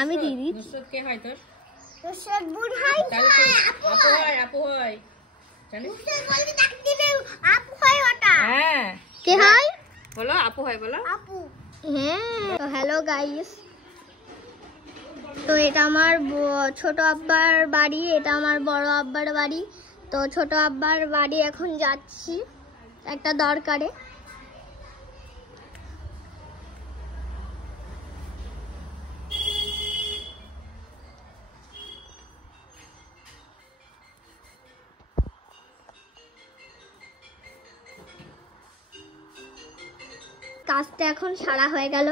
আমি দিদি নুসরত কে হয় তোর? নুসরত বোন হয়, আপু হয়, আপু হয়। নুসরত বলতে ডাক দিলে আপু হয় ওটা। হ্যাঁ কে হয়? বলো আপু হয়, বলো আপু। হ্যাঁ, তো হ্যালো গাইস, তো এটা আমার ছোট আব্বার বাড়ি, এটা আমার বড় আব্বার বাড়ি। তো ছোট আব্বার বাড়ি এখন যাচ্ছি একটা দরকারে। কাজটা এখন সারা হয়ে গেল।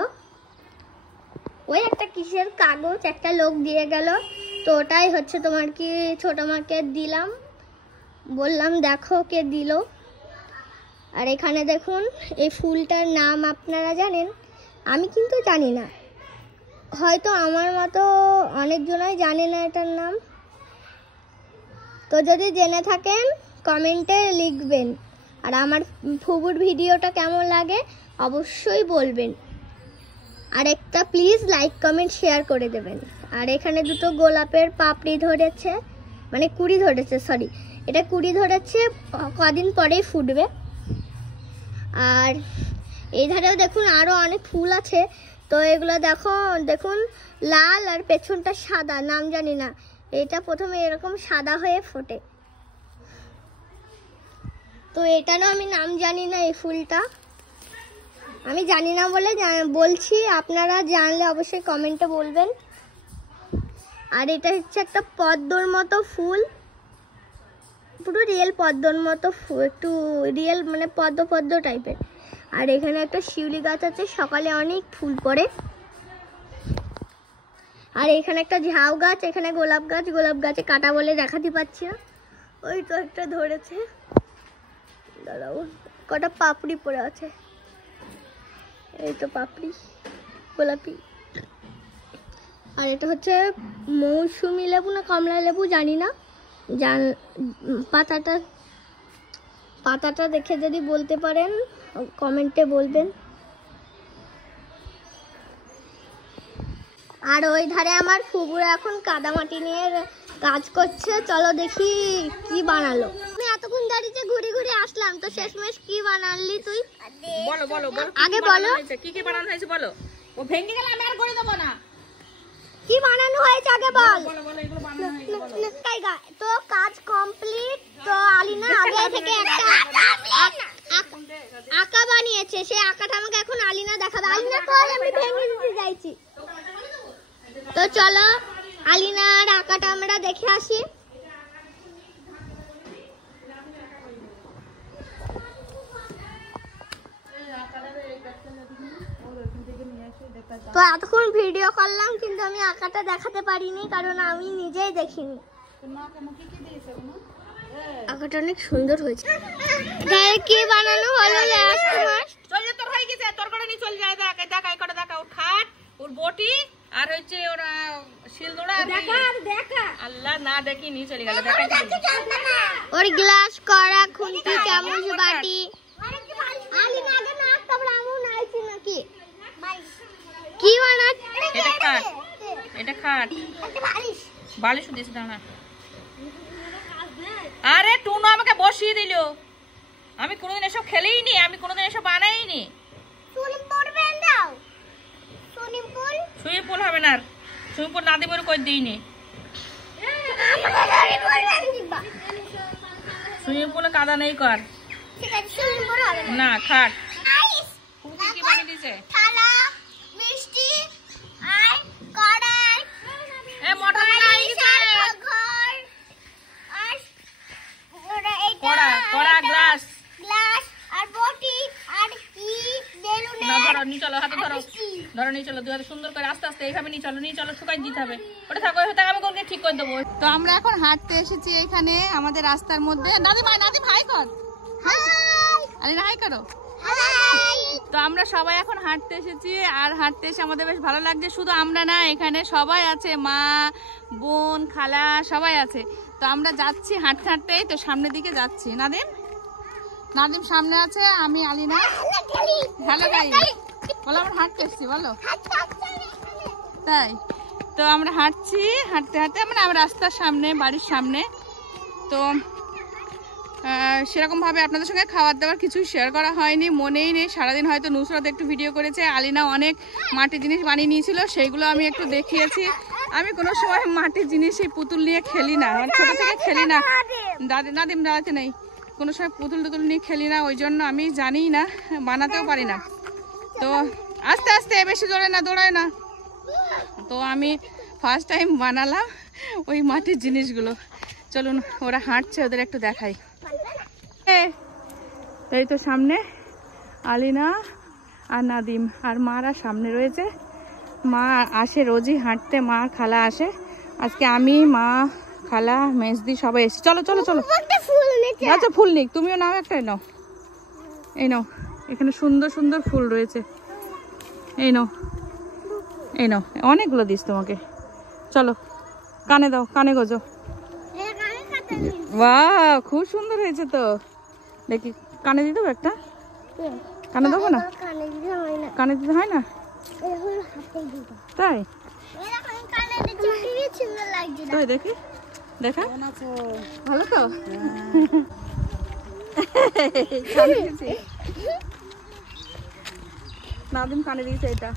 ওই একটা কিসের কাগজ একটা লোক দিয়ে গেল, তো ওটাই হচ্ছে তোমার কি ছোট মাকে দিলাম, বললাম দেখো কে দিল। আর এখানে দেখুন এই ফুলটার নাম আপনারা জানেন, আমি কিন্তু জানি না, হয়তো আমার মতো অনেকজনাই জানে না এটার নাম। তো যদি জেনে থাকেন কমেন্টে লিখবেন। আর আমার ফুবুর ভিডিওটা কেমন লাগে অবশ্যই বলবেন। আর একটা প্লিজ লাইক কমেন্ট শেয়ার করে দেবেন। আর এখানে দুটো গোলাপের পাপড়ি ধরেছে, মানে কুড়ি ধরেছে, সরি এটা কুড়ি ধরেছে, কদিন পরেই ফুটবে। আর এই ধারেও দেখুন আরও অনেক ফুল আছে। তো এগুলো দেখুন লাল আর পেছনটা সাদা, নাম জানি না। এটা প্রথমে এরকম সাদা হয়ে ফোটে, তো এটারও আমি নাম জানি না। এই ফুলটা আমি জানি না বলে বলছি, আপনারা জানলে অবশ্যই কমেন্টে বলবেন। আর এটা হচ্ছে একটা পদ্মর মতো ফুল, পুরো রিয়েল পদ্মর মতো একটু রিয়েল মানে পদ্ম পদ্ম টাইপের। আর এখানে একটা শিউলি গাছ আছে, সকালে অনেক ফুল পড়ে। আর এখানে একটা ঝাউ গাছ, এখানে গোলাপ গাছ, গোলাপ গাছে কাটা বলে দেখাতে পাচ্ছি না। ওই তো একটা ধরেছে, দাঁড়াও, কটা পাপড়ি পড়ে আছে, এই তো পাপড়ি গোলাপি। আর এটা হচ্ছে মৌসুমি লেবু না কমলা লেবু জানি না, পাতাটা দেখে যদি বলতে পারেন কমেন্টে বলবেন। আর ওই ধারে আমার ফুবুরা এখন কাদামাটি নিয়ে কাজ করছে, চলো দেখি কি বানালো। আমি এতক্ষণ দাঁড়িয়ে ঘুরে ঘুরে আসলাম, তো শেষমেশ কি বানালি তুই? বলো বলো বলো, আগে বলো কি কি বানানো হয়েছে বলো। ও ভেঙে গেলে আমি আর করে দেবো না। কি বানানো হয়েছে আগে বল। বলো বলো এগুলো বানানো হয়েছে বলো। তো কাজ কমপ্লিট। তো আলিনা আগে থেকে একটা আঁকা বানিয়েছে, সেই আঁকাটা আমাকে এখন আলিনা দেখাবে। আলিনা কই, আমি ভেঙে দিতে যাইছি। তো চলো আলিনার আঁকাটা আমরা দেখে আসি। তো এতক্ষণ ভিডিও করলাম কিন্তু আমি আঁকাটা দেখাতে পারিনি, কারণ আমি নিজেই দেখিনি। আঁকাটা অনেক সুন্দর হয়েছে। কি বানানো হলো লাস্ট মাস? চলে তোর হয়ে গেছে, তোর করে নিয়ে চলে যায়। দেখাই করে দেখা, ওর খাট, ওর বটি, আর হচ্ছে ওরা শিলনোড়া। দেখা আল্লাহ না দেখি নিয়ে চলে গেল। দেখা ওর গ্লাস করা, খুন্তি, চামচ, বাটি। আলিনা আগে না তারপর আমু নাইছি নাকি কি বানাত? এটা খাট, এটা খাট, বালিশ দিয়েছে দাঁড়া। আরে টুনু আমাকে বসিয়ে দিল, আমি কোনোদিন এসব খেলেই নি, আমি কোনোদিন এসব বানাইনি। সুইমিং পুল বেন দাও, সুইমিং পুল। সুইমিং পুল হবে না, সুইমিং পুল না দেবো কই দিইনি। সুইমিং পুলে কাদা নেই কর, ঠিক আছে সুইমিং পুল হবে না খাট। আইস কি বানিয়ে দিয়েছে? থালা, মিষ্টি, আর কড়াই, এ মোটর নাই ঘর, আর কড়া কড়া গ্লাস গ্লাস আর বটি আর ই বেলুন। না ধরো নিয়ে চলো, হাতে ধরো, ধরো নিয়ে চলো, দুই হাতে সুন্দর করে আস্তে আস্তে এইভাবে নিয়ে চলো, শুকাই দিতে হবে। ওটা থাকো, ওটা আমি কোনকে ঠিক করে দেবো। তো আমরা এখন হাঁটতে এসেছি এখানে আমাদের রাস্তার মধ্যে। দাদি ভাই কর, আরে হাই করো। তো আমরা সবাই এখন হাঁটতে এসেছি, আর হাঁটতে এসে আমাদের বেশ ভালো লাগছে। শুধু আমরা না, এখানে সবাই আছে, মা, বোন, খালা সবাই আছে। তো আমরা যাচ্ছি হাঁটতে হাঁটতেই, তো সামনের দিকে যাচ্ছি। নাদিম নাদিম সামনে আছে, আমি আলিনা। হ্যালো গাইস, বলো আমরা হাঁটতে এসছি, বলো। তাই তো আমরা হাঁটছি, হাঁটতে হাঁটতে মানে আমরা রাস্তার সামনে, বাড়ির সামনে। তো সেরকমভাবে আপনাদের সঙ্গে খাবার দাবার কিছুই শেয়ার করা হয়নি, মনেই নেই। সারাদিন হয়তো নুসরাত একটু ভিডিও করেছে, আলিনা অনেক মাটির জিনিস বানিয়ে নিয়েছিল, সেইগুলো আমি একটু দেখিয়েছি। আমি কোনো সময় মাটির জিনিস এই পুতুল নিয়ে খেলি না, মানে ছোটো থেকে খেলি না। নাদিম দাঁড়াতে নেই, কোনো সময় পুতুল টুতুল নিয়ে খেলি না, ওই জন্য আমি জানিই না, বানাতেও পারি না। তো আস্তে আস্তে, বেশি জোরে না, দৌড়ায় না। তো আমি ফার্স্ট টাইম বানালাম ওই মাটির জিনিসগুলো। চলুন, ওরা হাঁটছে, ওদের একটু দেখাই। এই তো সামনে আলিনা আর নাদিম, আর মারা সামনে রয়েছে। মা আসে রোজই হাঁটতে, মা খালা আসে। আজকে আমি, মা, খালা, মেজদি সবাই এসে। চলো চলো চলো, আচ্ছা ফুল নিক, তুমিও নাও, একটাই নাও। এই নাও, এখানে সুন্দর সুন্দর ফুল রয়েছে। এই নাও, এই নাও, অনেকগুলো দিস তোমাকে। চলো, কানে দাও, কানে গোজো। বাহ, খুব সুন্দর হয়েছে তো। দেখি, কানে দিয়ে দেবো একটা? কানে দেবো না? কানে দিতে হয় না? তাই তাই, দেখি, দেখা ভালো তো। নাদিম কানে দিয়েছে এটা।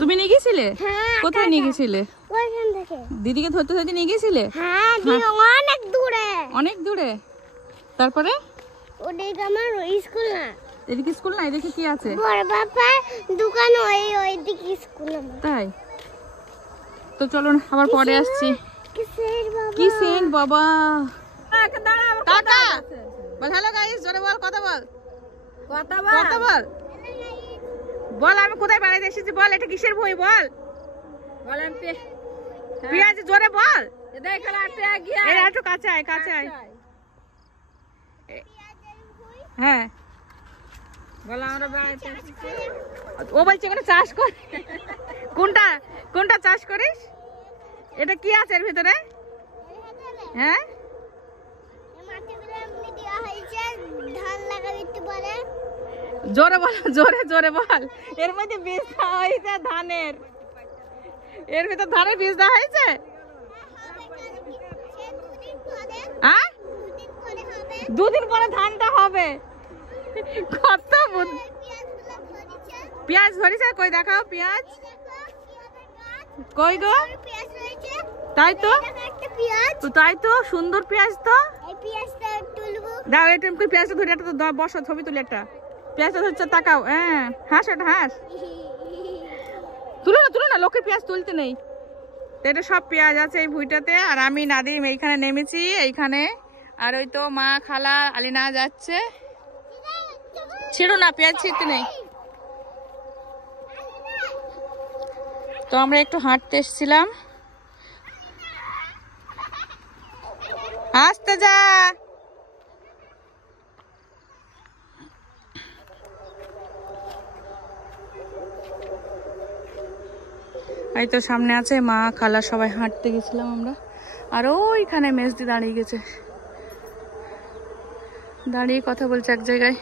তুমি নিয়ে গেছিলে? কোথায় নিয়ে গেছিলে? দিদিকে ধরতে ধরতে নিয়ে গেছিলে? অনেক দূরে, অনেক দূরে। তারপরে ওদিকে আমার স্কুল না, এদিকে স্কুল না, এদিকে কি আছে? বড় বাবার দোকান, ওইদিকে স্কুল আমার। তাই তো চলুন, আবার পরে আসছি। কি সেন্ট বাবা! টাটা বল, হ্যালো গাইস, জোরে বল, কথা বল, কথা বল, বল আমি কোথায় বেড়াইতে এসেছি, বল এটা কিসের বই, বল। পেঁয়াজ, জোরে বল। একটু কাছে আয়, কাছে আয়। হ্যাঁ, ও বলছে এখানে চাষ কর। কোনটা কোনটা চাষ করিস? এটা কি আছে এর ভিতরে? হ্যাঁ, জোরে বল, জোরে জোরে বল। এর মধ্যে বীজ দেওয়া হয়েছে ধানের, এর ভিতর ধানের বীজ দেওয়া হয়েছে। হ্যাঁ, 2 দিন পরে ধানটা হবে। কত পেঁয়াজ ধরেছে, কই দেখাও পেঁয়াজ, কই গো? তাই তো, তাই তো, সুন্দর পেঁয়াজ তো। দাও এটা, পেঁয়াজটা ধরে একটা তো বসো, ছবি তুলে একটা। পেঁয়াজটা ধরছে, তাকাও। হ্যাঁ, হাস, ওটা হাস। তুলো না, তুলো না, লোকের পেঁয়াজ তুলতে নেই। এটা সব পেঁয়াজ আছে এই ভুঁইটাতে। আর আমি, নাদিম এইখানে নেমেছি, এইখানে। আর ওই তো মা, খালা, আলিনা যাচ্ছে। ছিড়ো না, পেঁয়াজ ছিঁড়তে নেই। তো আমরা একটু হাঁটতে এসেছিলাম। আসতে যা। এই তো সামনে আছে মা, খালা, সবাই হাঁটতে গেছিলাম আমরা। আর ওইখানে মেজদি দাঁড়িয়ে গেছে, দাঁড়িয়ে কথা বলছে এক জায়গায়।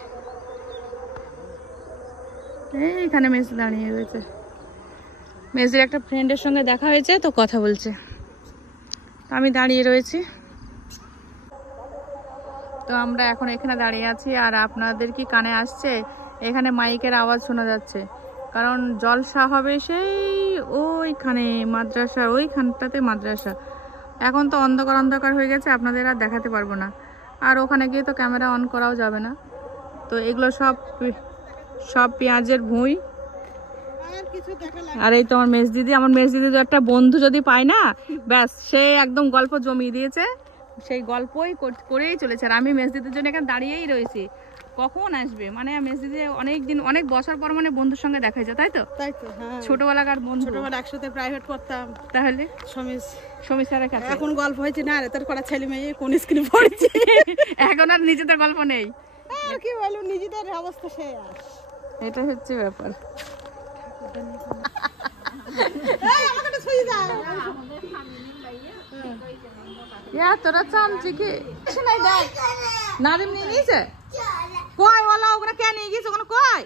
এইখানে মেজদি দাঁড়িয়ে রয়েছে, মেজদির একটা ফ্রেন্ডের সঙ্গে দেখা হয়েছে, তো কথা বলছে। আমি দাঁড়িয়ে রয়েছি। তো আমরা এখন এখানে দাঁড়িয়ে আছি। আর আপনাদের কি কানে আসছে? এখানে মাইকের আওয়াজ শোনা যাচ্ছে, কারণ জলসা হবে সেই ওইখানে মাদ্রাসা, ওইখানটাতে মাদ্রাসা। এখন তো অন্ধকার অন্ধকার হয়ে গেছে, আপনাদের আর দেখাতে পারবো না। আর ওখানে গিয়ে তো ক্যামেরা অন করাও যাবে না। তো এগুলো সব পেঁয়াজের ভুঁই। আর এই তো আমার মেজদিদি, আমার মেজদিদি একটা বন্ধু যদি পায় না, ব্যাস সে একদম গল্প জমিয়ে দিয়েছে, সেই গল্পই করেই চলেছে। আর আমি মেজদিদির জন্য এখানে দাঁড়িয়েই রয়েছি, কখন আসবে। মানে মেজদিদি অনেকদিন, অনেক বছর পর মানে বন্ধুর সঙ্গে দেখা যায়, তাই তো? তাই তো, হ্যাঁ, ছোটবেলাকার বন্ধু, ছোটবেলা একসাথে প্রাইভেট করতাম। তাহলে সমীর স্যারের কাছে এখন গল্প হয়েছে না, তোর করা ছেলে মেয়ে কোন স্কুলে পড়েছে। এখন আর নিজেদের গল্প নেই, কি বলবো, নিজেদের অবস্থা সেই। এটা হচ্ছে ব্যাপার। তোরা চামচি কি নাই দেখ নাদিম নিয়ে নিয়েছে কয় ওলা ওখানে কে নিয়ে গেছে ওখানে কয়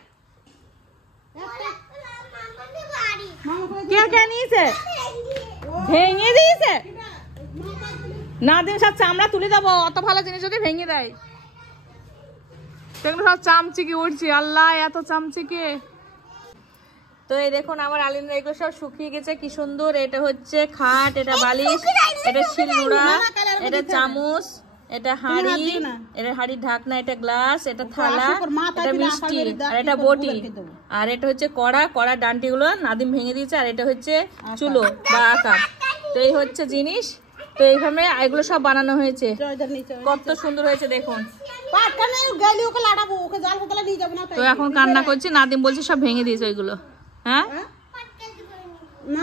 কে কে নিয়েছে ভেঙে দিয়েছে নাদিম সব চামড়া তুলে দেবো অত ভালো জিনিস যদি ভেঙে দেয় সেগুলো সব চামচিকি উঠছে আল্লাহ এত চামচিকে তো এই দেখুন আমার আলিমরা এগুলো সব শুকিয়ে গেছে কি সুন্দর এটা হচ্ছে খাট এটা বালিশ এটা শিলনোড়া এটা চামচ এটা হাঁড়ি এটা হাঁড়ির ঢাকনা এটা গ্লাস এটা থালা এটা মিষ্টি আর এটা বটি আর এটা হচ্ছে কড়া ডান্টি গুলো নাদিম ভেঙে দিয়েছে আর এটা হচ্ছে চুলো বা আকার তো এই হচ্ছে জিনিস তো এইভাবে এগুলো সব বানানো হয়েছে কত সুন্দর হয়েছে দেখুন তো এখন কান্না করছি নাদিম বলছে সব ভেঙে দিয়েছে ওইগুলো হ্যাঁ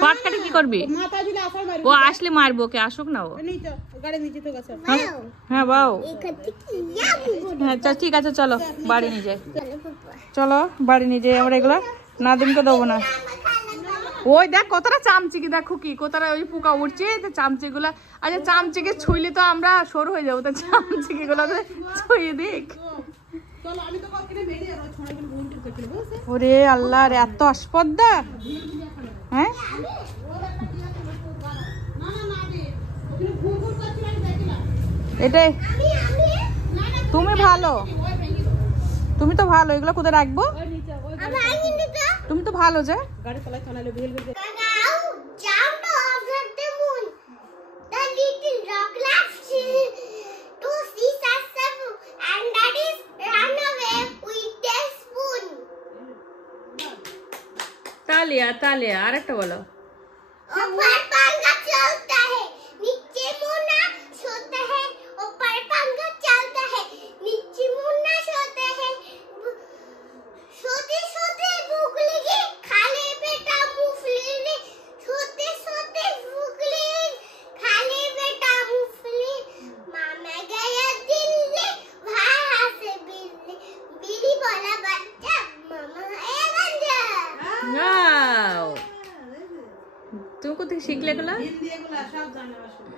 পাটকাটি কি করবি ও আসলে মারবো কে আসুক না ও হ্যাঁ বাও হ্যাঁ ঠিক আছে চলো বাড়ি নিয়ে যাই চলো বাড়ি নিয়ে যাই আমরা এগুলো নাদিমকে দেবো না ওই দেখ কতটা চামচিকি দেখো কি কতটা ওই পোকা উঠছে চামচি গুলা আচ্ছা চামচিকে ছুইলে তো আমরা সরু হয়ে যাবো তো চামচিকি গুলো ছুঁয়ে দিক ওরে আল্লাহ রে এত আসপদ্দা হ্যাঁ এটাই তুমি ভালো তুমি তো ভালো এগুলো কোথায় রাখবো তুমি তো ভালো যে तालिया तालिया और एक बोलो ऊपर पंखा चलता है नीचे मुन्ना सोता है ऊपर पंखा चलता है नीचे मुन्ना सोता है सोते सोते भूख लगी खा ले बेटा मूंगफली सोते सोते भूख लगी खा ले बेटा मूंगफली मामा गया दिल्ली वहां से बिल्ली बिल्ली बोला बच्चा मामा आया बंजा वाओ तुम को শিখলে গুলা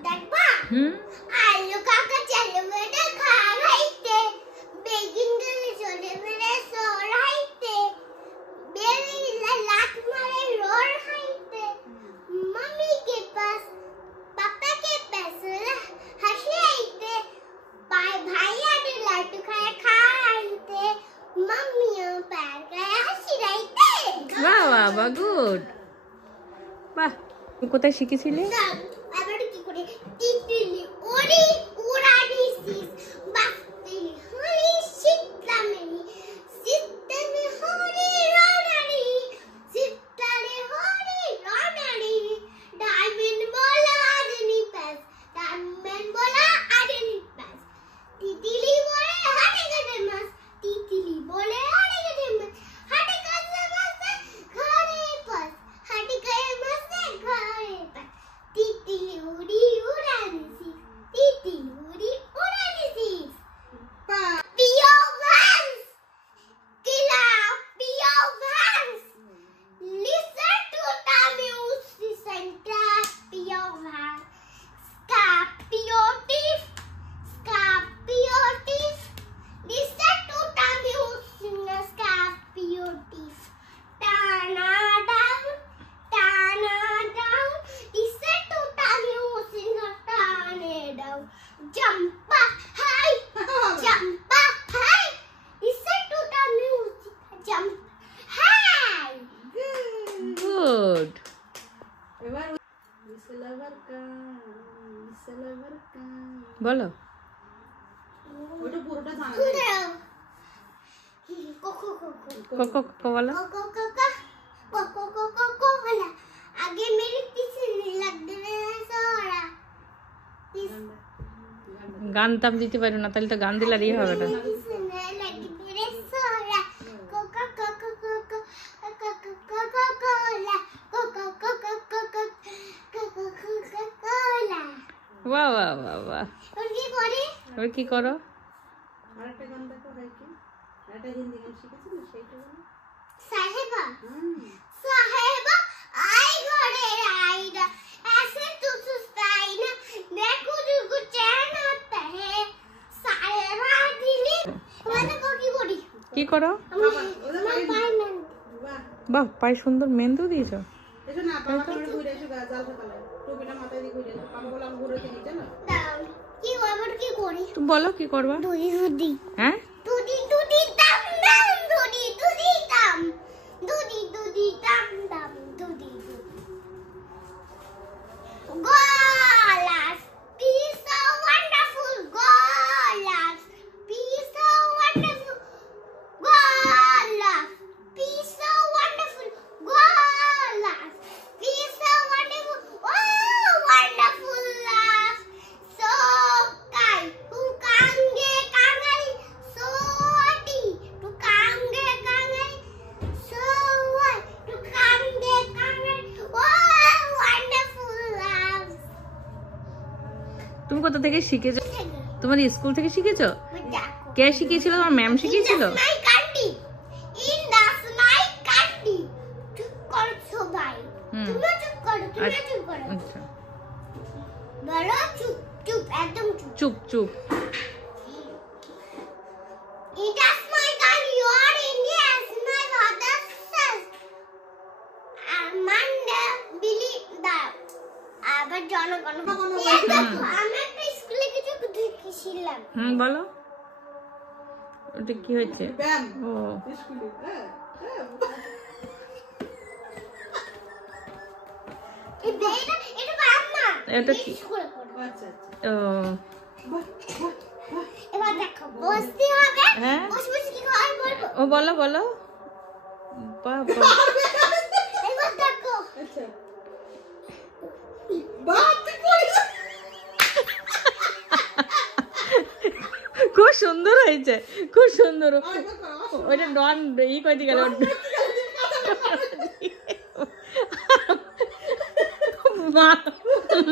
দেখবা আলু কাকা চলে বেটা খাইতে বেগিন গলে চলে বেটা সরাইতে বেলি লাত মারে রোর খাইতে मम्मी के पास पापा के पास हंसी आईते भाई आने लाटू खाए खाइते मम्मी पैर गया हंसी राइते वाह वाह वाह गुड वाह কোথায় শিখেছিলে আবার কি করে তিতলি ওরি ওরানি সিস বাস্তি হলি সিতলামেনি সিতলামে হরি রানারি সিতলালে হরি রানারি ডায়মন্ড বলা আদনি পাস ডায়মন্ড বলা আদনি পাস তিতলি বলে হাটে গেছে মাস তিতলি বলে হাটে গেছে মাস হাটে গেছে মাস ঘরে পাস হাটে গেছে মাস ঘরে পাস তিতলি উড়ি উড়ানিছি তিতলি উড়ি উড়ানিছি পিও ভান্স কিলা পিও ভান্স listen to the music center পিও ভান্স scapiotis scapiotis listen to the music scapiotis tana down listen to the music tana down jump high listen to the music jump high good বলো কোকো কোকো বলো आगे मेरे पीछे लग रहा है सोरा গান তাম দিতে পারো না তাহলে তো গান দিলে আর ইয়ে হবে না বাহ বাহ বাহ বাহ और কি করো আরেকটা গান দেখো হয় কি একটা হিন্দি গান শিখেছি না সেইটা বলো साहेबा साहेबा आई घरे आईना ऐसे तू सुस्ताई ना देखो तू कुछ কি করো? বাহ, পায়ে সুন্দর মেহেন্দি দিয়েছো। এসো না, বাবা করে ঘুরে এসো, জাল সকালে টুপিটা মাথায় দিয়ে ঘুরে এসো। বাবা বলে আমি ঘুরে দিই, জানো কি আবার কি করি? তুমি বলো কি করবা? দুদি দুদি হ্যাঁ, দুদি দুদি দাম দাম দুদি দুদি দাম দুদি দুদি দাম দাম দুদি দুদি Golas, be so wonderful, Golas, be so wonderful, Golas, be so wonderful, Golas, be so wonderful, oh wonderful laugh, so kind, who kange kangari, so ati, to kange kangari, so what, to kange kangari, oh wonderful laugh. তুমি কোথা থেকে শিখেছো? তোমার school থেকে শিখেছো? কে শিখিয়েছিল? তোমার ma'am শিখিয়েছিল? চুপ চুপ। আবার জনগণ আমি একটা স্কুলে কিছু দেখেছিলাম। বলো ওটা কি হয়েছে? ব্যায়াম ও স্কুলে। এটা ব্যায়াম না, এটা কি? আচ্ছা আচ্ছা, ও এবার দেখো বসতে হবে। হ্যাঁ, বসে বসে কি হয় বলবো? ও বলো বলো। বাবা, এবার দেখো আচ্ছা বাপ করে খুব সুন্দর হয়েছে, খুব সুন্দর। ওইটা ডন ই কইতে গেল,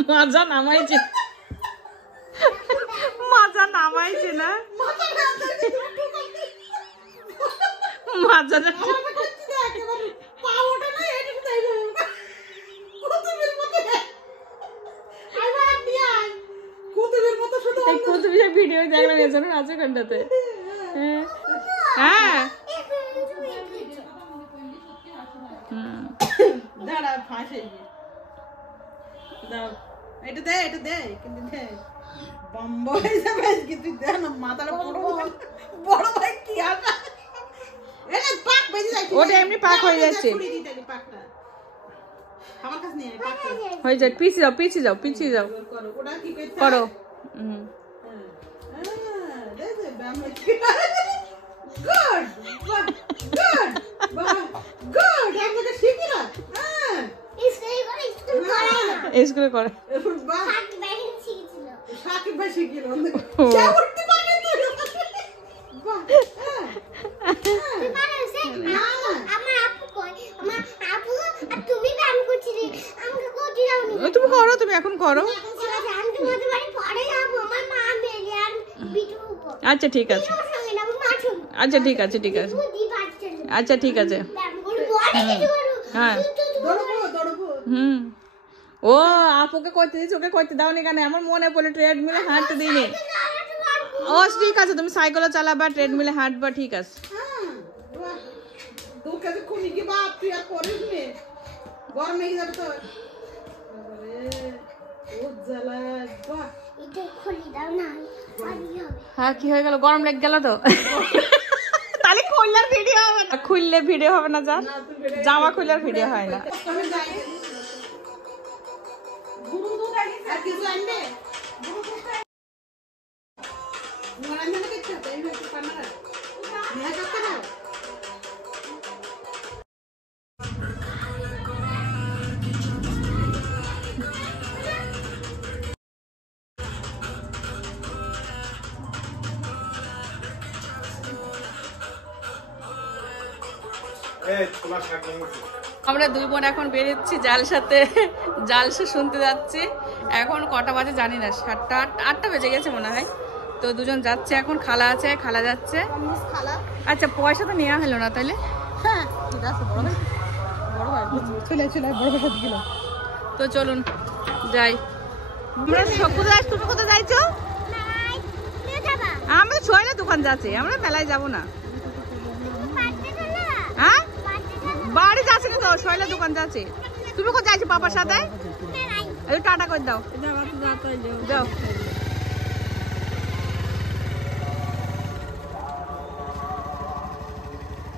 মাজা নামাইছে, মাজা নামাইছে না, মাজা ভিডিও দেখলাম এজন্য আছে ঘন্টাতে। হ্যাঁ দাঁড়া ফাঁসে দাও, এটা দে এটা দে, কিন্তু দে বম্ব হয়ে যাবে কিন্তু দে না, মাথাটা বড় ভাই কি আটা এটা পাক বেজে যাচ্ছে, ওটা এমনি পাক হয়ে যাচ্ছে। পাকটা আমার কাছে নিয়ে পাকটা হয়ে যায়। পিছিয়ে যাও পিছিয়ে যাও পিছিয়ে যাও, করো ওটা কি করতে করো। গুড গুড গুড, আমাকে শিখি না। স্কুলে করে বাহ, সাকিব ভাই শিখিয়ে ও। উঠতে পারে তো। বাহ, তুমি করো, তুমি এখন করো। আচ্ছা ঠিক আছে, আচ্ছা ঠিক আছে, ঠিক আছে, আচ্ছা ঠিক আছে। হ্যাঁ হুম, ও আপুকে করতে দিচ্ছি, ওকে করতে দাও নি কেন? আমার মনে পড়ে ট্রেডমিলে হাঁটতে দিইনি। ও ঠিক আছে, তুমি সাইকেলে চালাবা, ট্রেডমিলে হাঁটবা, ঠিক আছে। তোর কাছে খুনি কি বাপ, তুই আর করিস নে, গরম হয়ে যাবে তো। ও জ্বালা, বাহ হ্যাঁ কি হয়ে গেল? গরম লেগে গেল তো। তাহলে খুললে ভিডিও হবে না, খুললে ভিডিও হবে না। যা জামা খুললে ভিডিও হয় না। আর কিছু আনবে? আমরা দুই বোন এখন বেরোচ্ছি জালসাতে, জালসা শুনতে যাচ্ছি। এখন কটা বাজে জানি না, 7টা 8টা বেজে গেছে মনে হয়। তো দুজন যাচ্ছে এখন, খালা আছে, খালা যাচ্ছে। আচ্ছা পয়সা তো নেওয়া হলো না তাইলে? হ্যাঁ ঠিক আছে, বড় ভাই চলে চলে বড় ভাই সাথে গেল। তো চলুন যাই আমরা। কোথায়, তুমি কোথায় যাইছো? আমরা ছোয়াইলা দোকান যাচ্ছি, আমরা মেলায় যাব না। হ্যাঁ বাড়ি যাচ্ছে না তো, শৈলা দোকান যাচ্ছে। তুমি কোথায় যাচ্ছি পাপার সাথে? টাটা করে দাও, যাও।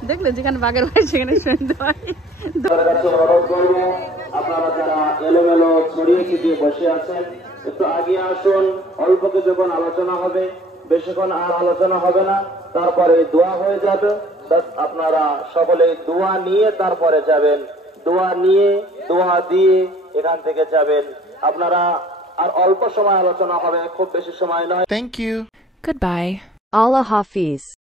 দেখলে যেখানে বাঘের বাড়ি সেখানে শুনতে হয়। আপনারা যারা এলোমেলো ছড়িয়ে ছিটিয়ে বসে আছেন একটু আগে আসুন। অল্প কিছুক্ষণ আলোচনা হবে, বেশিক্ষণ আর আলোচনা হবে না, তারপরে দোয়া হয়ে যাবে। আপনারা সকলে দোয়া নিয়ে তারপরে যাবেন, দোয়া নিয়ে দোয়া দিয়ে এখান থেকে যাবেন। আপনারা আর অল্প সময় আলোচনা হবে, খুব বেশি সময় নয়। Thank you. Goodbye. Allah Hafiz.